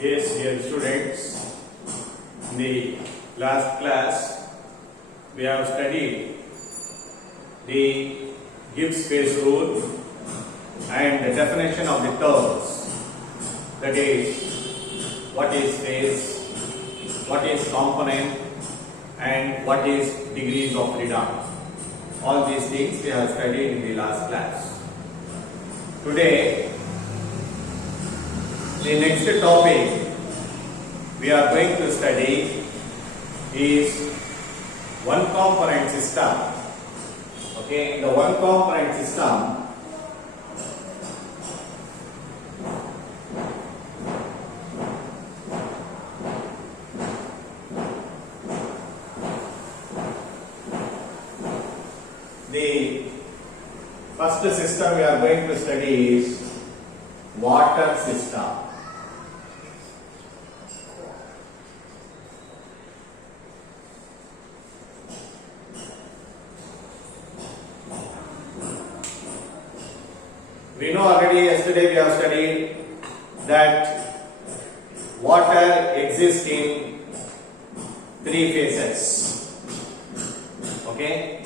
Yes, dear students, in the last class we have studied the Gibbs phase rule and the definition of the terms, that is, what is phase, what is component and what is degrees of freedom. All these things we have studied in the last class. Today, the next topic we are going to study is one component system. Okay, in the one component system, the first system we are going to study is water system. We know already, yesterday we have studied that water exists in three phases. Okay,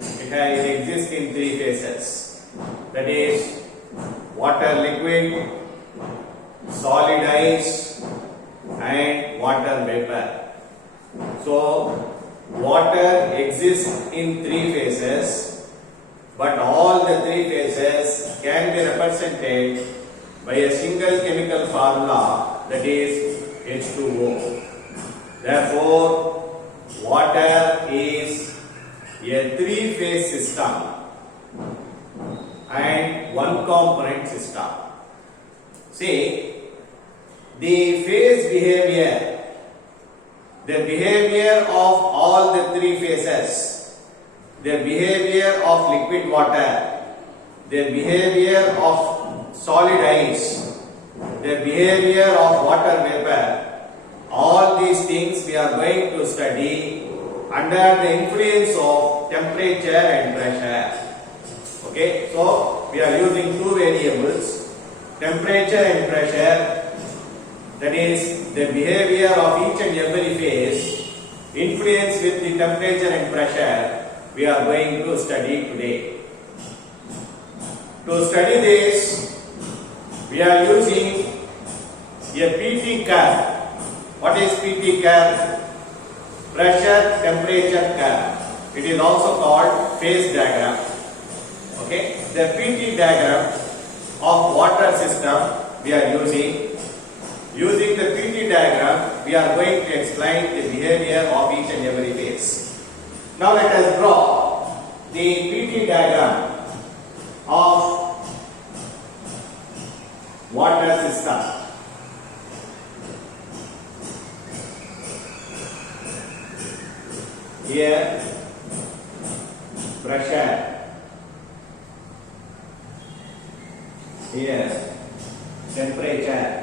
it exists in three phases. That is water liquid, solid ice and water vapor. So water exists in three phases, but all the three phases can be represented by a single chemical formula, that is H2O. Therefore, water is a three-phase system and one component system. See, the phase behavior, the behavior of all the three phases, the behavior of liquid water, the behavior of solid ice, the behavior of water vapor, all these things we are going to study under the influence of temperature and pressure. Okay, so we are using two variables, temperature and pressure, that is the behavior of each and every phase, influence with the temperature and pressure, we are going to study today. To study this, we are using a PT curve. What is PT curve? Pressure temperature curve. It is also called phase diagram. Okay, the PT diagram of water system we are using. Using the PT diagram, we are going to explain the behavior of each and every phase. Now let us draw the PT diagram of water system. Here, pressure. Here, temperature.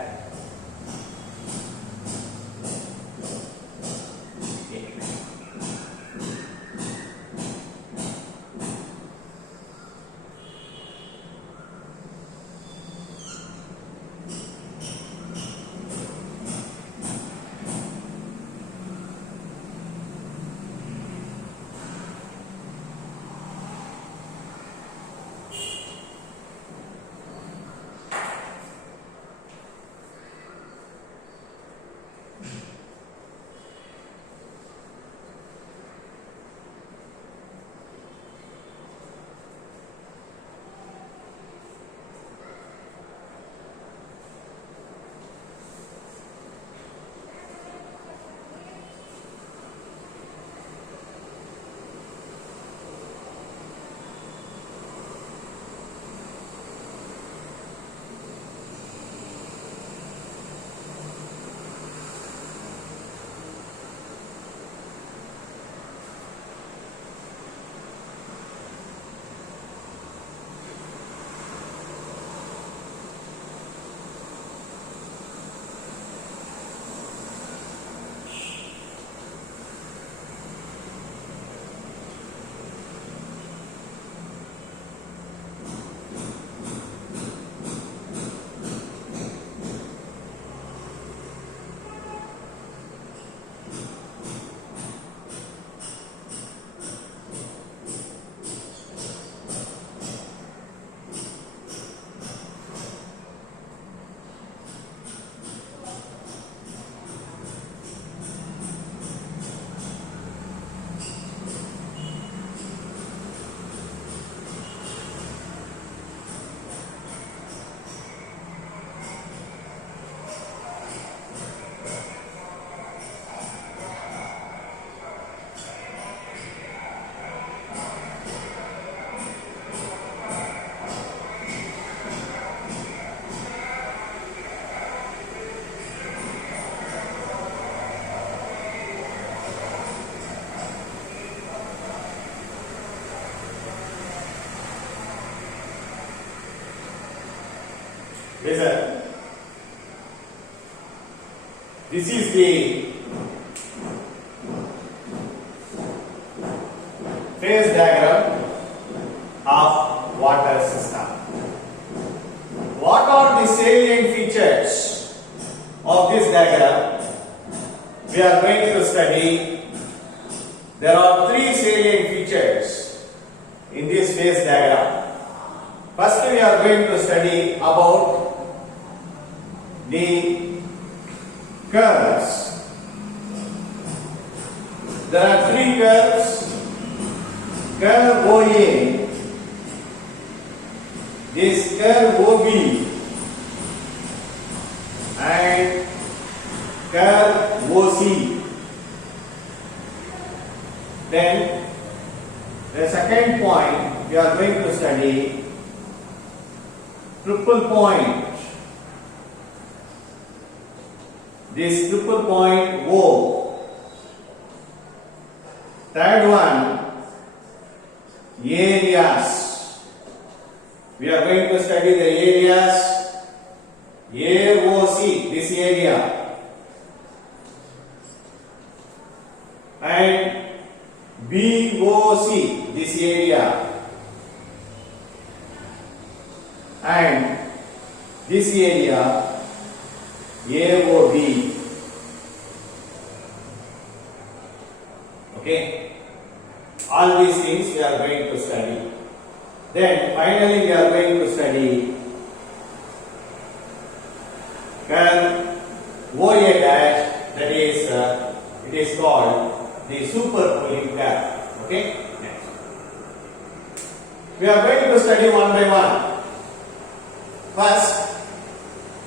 This is the phase diagram of water system. What are the salient features of this diagram? We are going to study. There are three salient features in this phase diagram. First, we are going to study about the curves. There are three curves. Curve OA, this curve OB, and curve OC. Then the second point we are going to study triple point. This triple point O. Third one, areas. We are going to study the areas AOC, this area, and BOC, this area, and this area AOB. Okay, all these things we are going to study. Then finally we are going to study curve OA dash, that is it is called the superpolling curve. Okay, next. We are going to study one by one. First,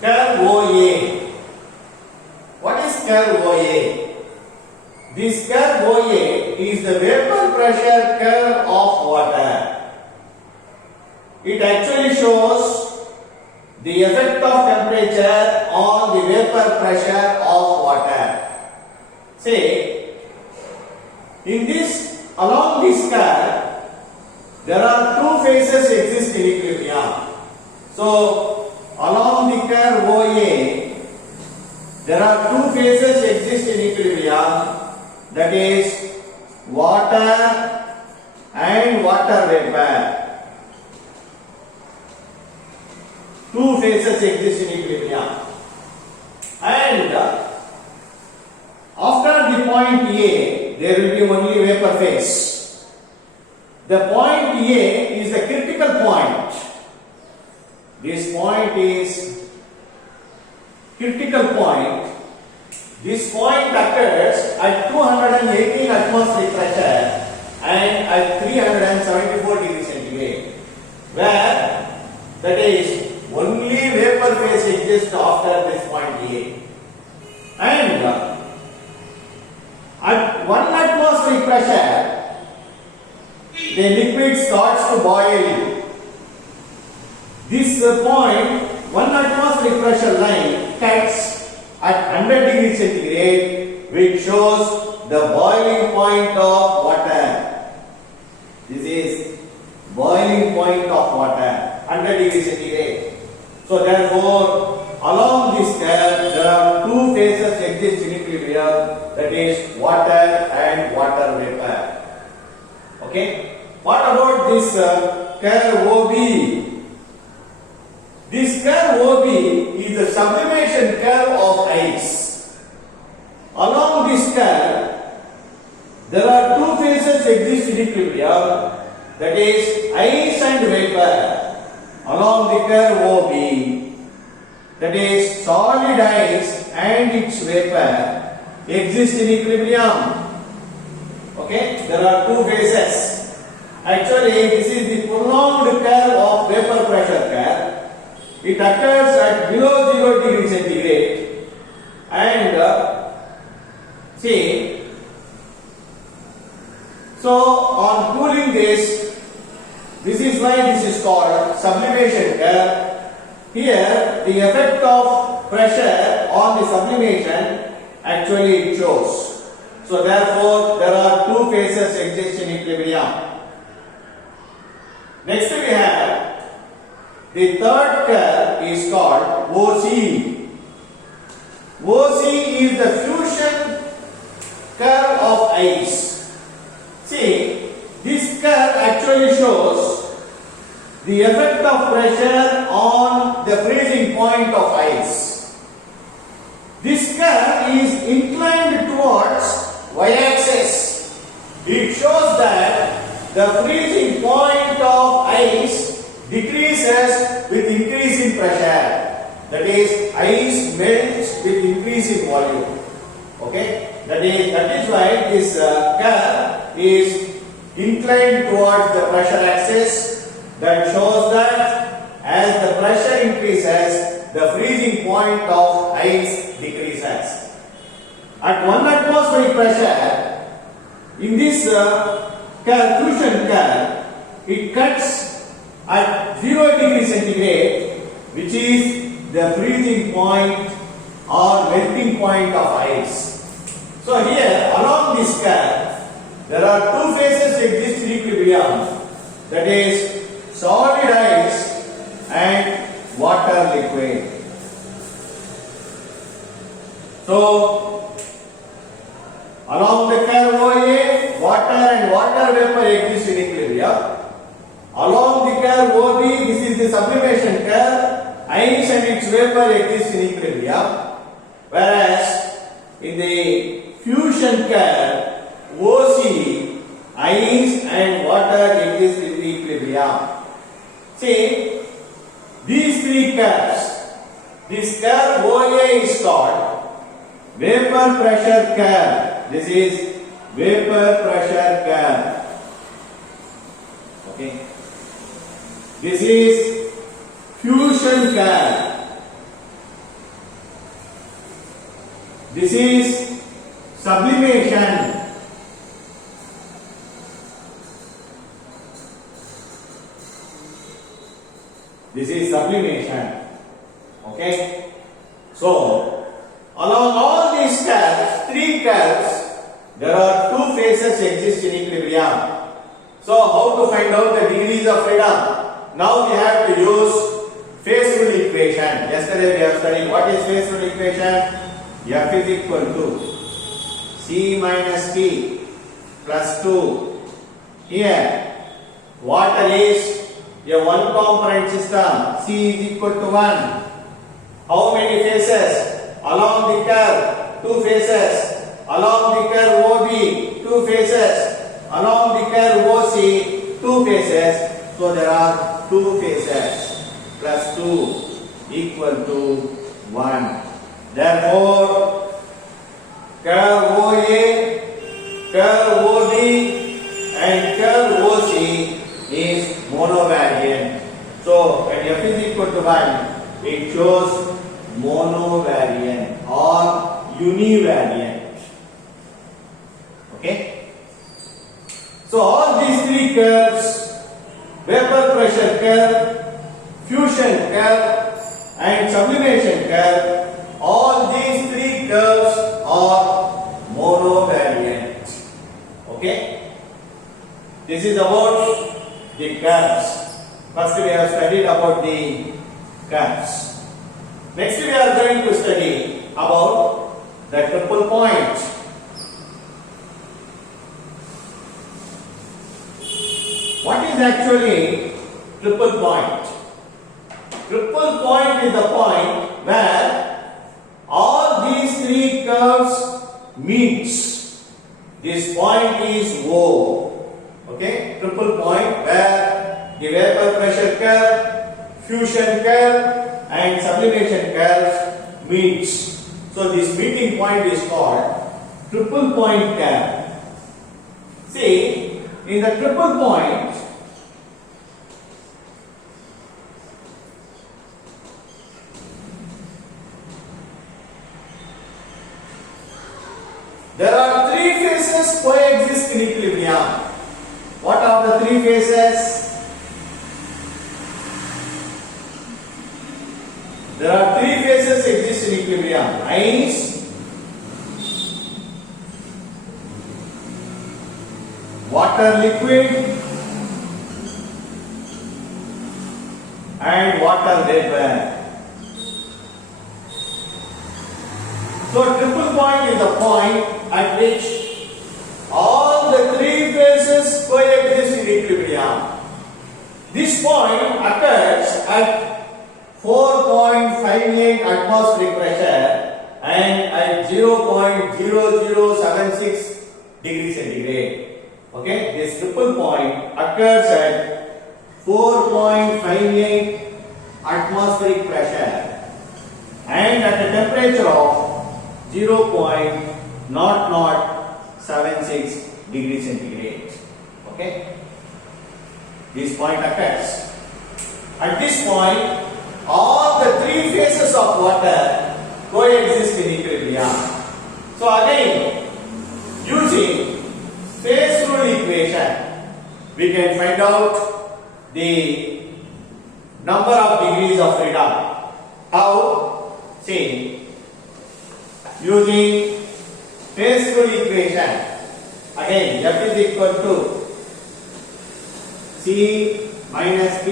curve OA. What is curve OA? This curve OA is the vapor pressure curve of water. It actually shows the effect of temperature on the vapor pressure of water. Say, along this curve, there are two phases exist in equilibrium. So, along the curve OA, there are two phases exist in equilibrium, that is water and water vapor. Two phases exist in equilibrium. And after the point A, there will be only vapor phase. The point A is the critical point. This point is critical point. This point occurs at 218 atmospheric pressure and at 374 degrees centigrade, where that is only vapor phase exists after this point A. And at 1 atmospheric pressure, the liquid starts to boil. This point, 1 atmospheric pressure line cuts at 100 degrees centigrade, which shows the boiling point of water. This is boiling point of water, 100 degrees centigrade. So therefore, along this curve, there are two phases exist in equilibrium, that is water and water vapor. Okay. What about this curve OB? This curve OB is the sublimation curve of ice. Along this curve, there are two phases exist in equilibrium, that is ice and vapor. Along the curve OB, that is solid ice and its vapor exist in equilibrium. Okay, there are two phases. Actually, this is the prolonged curve of vapor pressure curve. It occurs at below 0 degree centigrade, and see, so on cooling this is why this is called sublimation curve. Here, the effect of pressure on the sublimation actually it shows. So therefore, there are two phases exist in equilibrium. Next we have the third curve is called OC. OC is the fusion curve of ice. See, this curve actually shows the effect of pressure on the freezing point of ice. This curve is inclined towards y-axis. It shows that the freezing point of ice decreases with increase in pressure. That is, ice melts with increase in volume. Okay? That is why this curve is inclined towards the pressure axis. That shows that as the pressure increases, the freezing point of ice decreases. At 1 atmospheric pressure, in this fusion curve, it cuts at 0 degree centigrade, which is the freezing point or melting point of ice. So here, along this curve, there are two phases exist in equilibrium, that is solid ice and water liquid. So, along the curve OA, water and water vapor exist in equilibrium. Along the curve OB, this is the sublimation curve, ice and its vapor exist in equilibrium. Whereas, in the fusion curve OC, ice and water exist in the equilibrium. See, these three curves, this curve OA is called vapor pressure curve. This is vapor pressure curve. Okay. This is fusion curve. This is sublimation. This is sublimation. Okay. So, along all these curves, three curves, there are two phases exist in equilibrium. So, how to find out the degrees of freedom? Now we have to use phase rule equation. Yesterday we have studied what is phase rule equation. F is equal to C minus T plus 2. Here, water is a one component system. C is equal to 1. How many phases? Along the curve, two phases. Along the curve OB, two phases. Along the curve OC, two phases. So there are two phases. Plus 2 equal to 1. Therefore, curve OA, curve OB and curve OC is monovariant. So, when F is equal to 1, it shows monovariant or univariant. Okay? So, all these three curves, vapor pressure curve, fusion curve and sublimation curve, all these three curves are monovariant. Okay? This is about the curves. First we have studied about the curves. Next we are going to study about the triple point. What is actually triple point? Triple point is the point where all these three curves meets. This point is O. Okay, triple point where the vapor pressure curve, fusion curve and sublimation curves meets. So this meeting point is called triple point curve. See, in the triple point, there are three phases coexist in equilibrium. What are the three phases? There are three phases exist in equilibrium. Ice, water liquid and water vapor. So triple point is the point at which all the three phases coexist in equilibrium. This point occurs at 4.58 atmospheric pressure and at 0.0076 degrees centigrade. Okay, this triple point occurs at 4.58 atmospheric pressure and at a temperature of 0.0076 degrees centigrade. Okay, this point occurs. At this point, all the three phases of water coexist in equilibrium. So again, using phase rule equation, we can find out the number of degrees of freedom. How? See, using phase rule equation, again F is equal to C minus P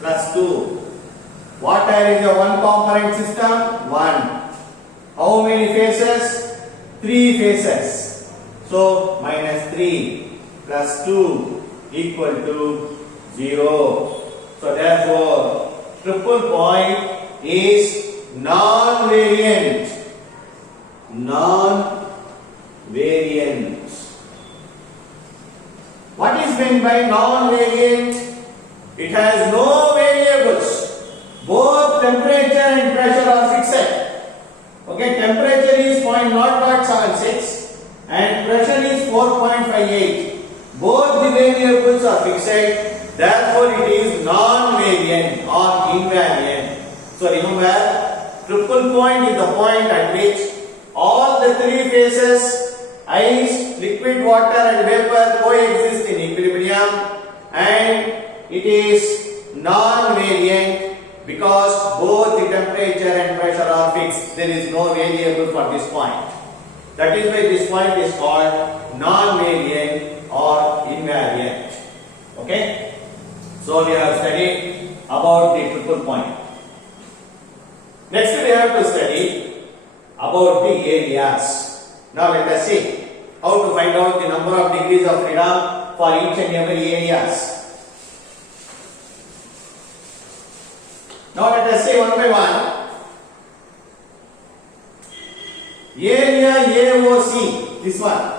plus 2. Water is a one component system, 1. How many phases? 3 phases. So minus 3 plus 2 equal to 0. So therefore, triple point is non-variant. Non-variant. What is meant by non-variant? It has no variables. Both temperature and pressure are fixed. Okay, temperature is 0.0076 and pressure is 4.58. Both the variables are fixed. Therefore, it is non-variant or invariant. So remember, triple point is the point at which all the three phases, ice, liquid, water and vapor coexist in equilibrium, and it is non-variant because both the temperature and pressure are fixed. There is no variable for this point. That is why this point is called non-variant or invariant. Okay? So we have studied about the triple point. Next we have to study about the areas. Now let us see how to find out the number of degrees of freedom for each and every areas. Now let us say one by one. Area AOC, this one.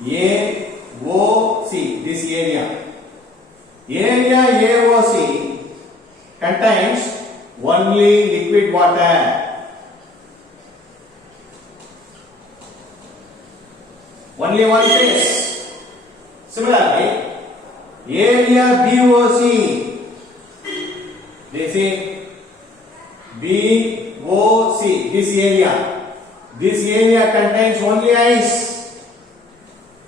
AOC, this area. Area AOC contains only liquid water. Only one phase. Similarly, area BOC, this is BOC, this area. This area contains only ice,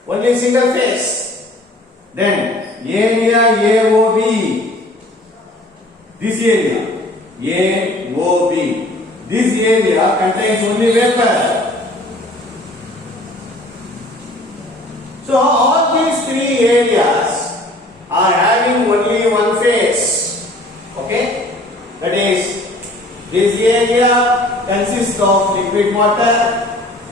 only single phase. Then area AOB, this area AOB, this area contains only vapor. So all these three areas are having only one phase. Okay, that is, this area consists of liquid water,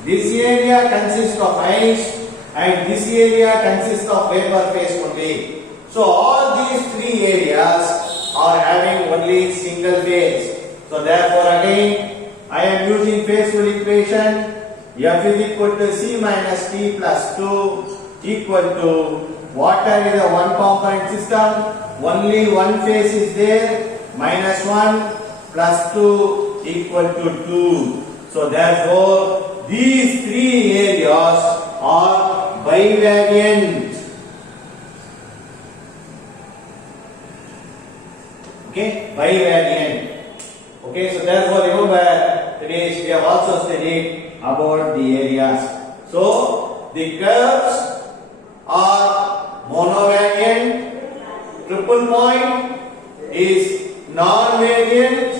this area consists of ice, and this area consists of vapor phase only. So all these three areas are having only single phase. So therefore again I am using phase rule equation. F is equal to C minus T plus 2 equal to, water is a one component system, only one phase is there, minus 1 plus 2 equal to 2. So therefore these three areas are bivariant. Okay, bivariant. Okay, so therefore remember, today we have also studied about the areas. So the curves are monovariant, triple point is non-variant,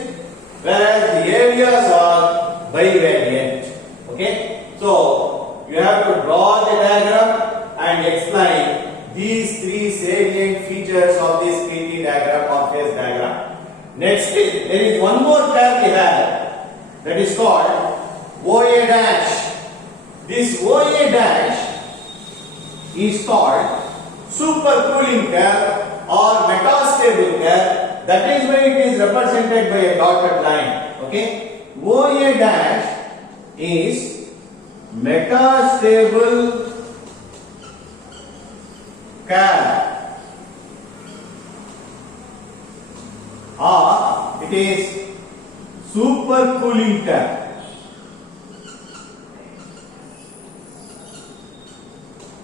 whereas the areas are bivariant. Okay, so you have to draw the diagram and explain these three salient features of this PT diagram or phase diagram. Next, there is one more curve we have, that is called OA dash. This OA dash is called supercooling curve or metastable curve. That is why it is represented by a dotted line. Okay, OA dash is metastable curve, or it is supercooling curve.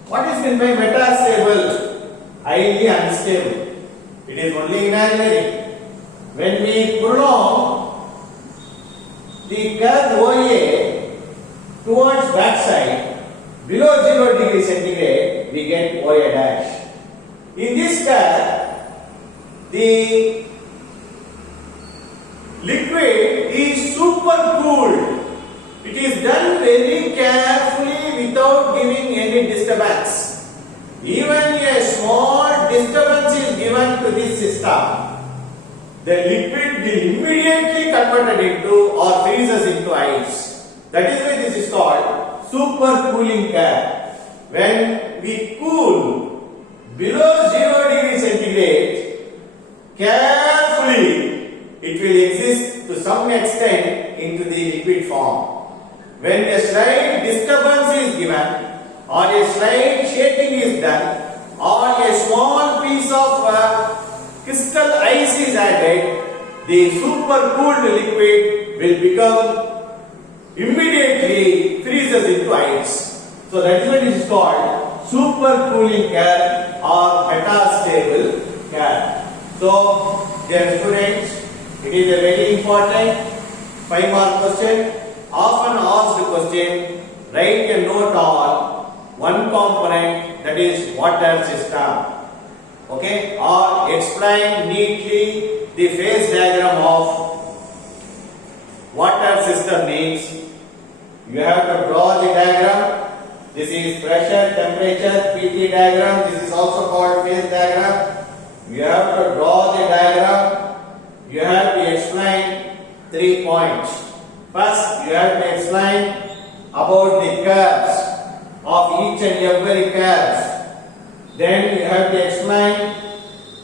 What is meant by metastable? Highly unstable. It is only imaginary. When we prolong the curve OA towards backside below 0 degree centigrade, we get OA dash. In this curve, the liquid is supercooled. It is done very carefully without giving any disturbance. Even a small disturbance is given to this system, the liquid will immediately converted into or freezes into ice. That is why this is called supercooling curve. When we cool below 0 degree centigrade, carefully it will exist to some extent into the liquid form. When a slight disturbance is given or a slight shaking is done or a small piece of crystal ice is added, the supercooled liquid will become immediately freezes into ice. So that is what is called supercooling curve or metastable curve. So dear students, it is a very important 5-mark question. Often asked question, write a note on one component, that is water system. Okay, or explain neatly the phase diagram of water system means you have to draw the diagram. This is pressure, temperature, PT diagram. This is also called phase diagram. You have to draw the diagram. You have to explain 3 points. First, you have to explain about the curves of each and every curve. Then you have to explain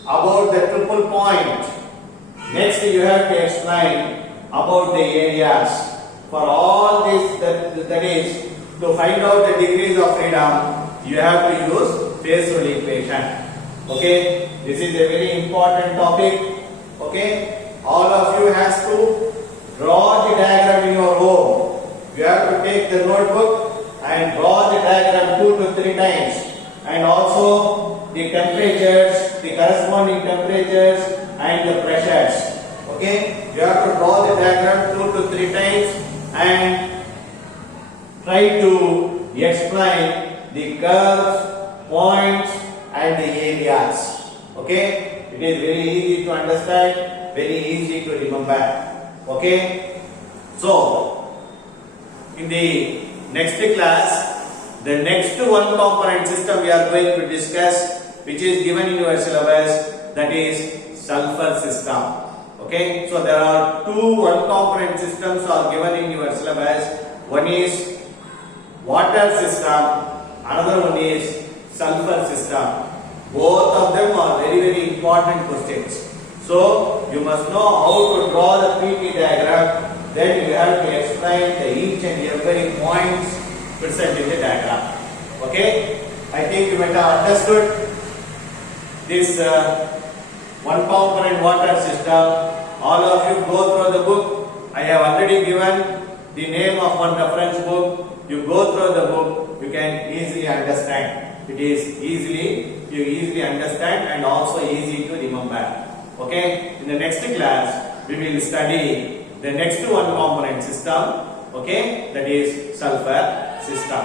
about the triple point. Next, you have to explain about the areas. For all this, that is, to find out the degrees of freedom, you have to use phase rule equation. Okay, this is a very important topic. Okay, all of you has to draw the diagram in your home. You have to take the notebook and draw the diagram 2 to 3 times, and also the temperatures, the corresponding temperatures and the pressures. Okay, you have to draw the diagram 2 to 3 times and try to explain the curves, points and the areas. Okay, it is very easy to understand, very easy to remember. Okay, so in the next class, the next one component system we are going to discuss, which is given in your syllabus, that is sulfur system. Okay, so there are 2 one component systems are given in your syllabus. One is water system, another one is sulfur system. Both of them are very important questions. So you must know how to draw the PT diagram. Then you have to explain the each and every points present in the diagram. Okay, I think you might have understood this one component water system. All of you go through the book. I have already given the name of one reference book. You go through the book, you can easily understand. It is you easily understand and also easy to remember. Okay, in the next class we will study the next one component system. Okay, that is sulfur system.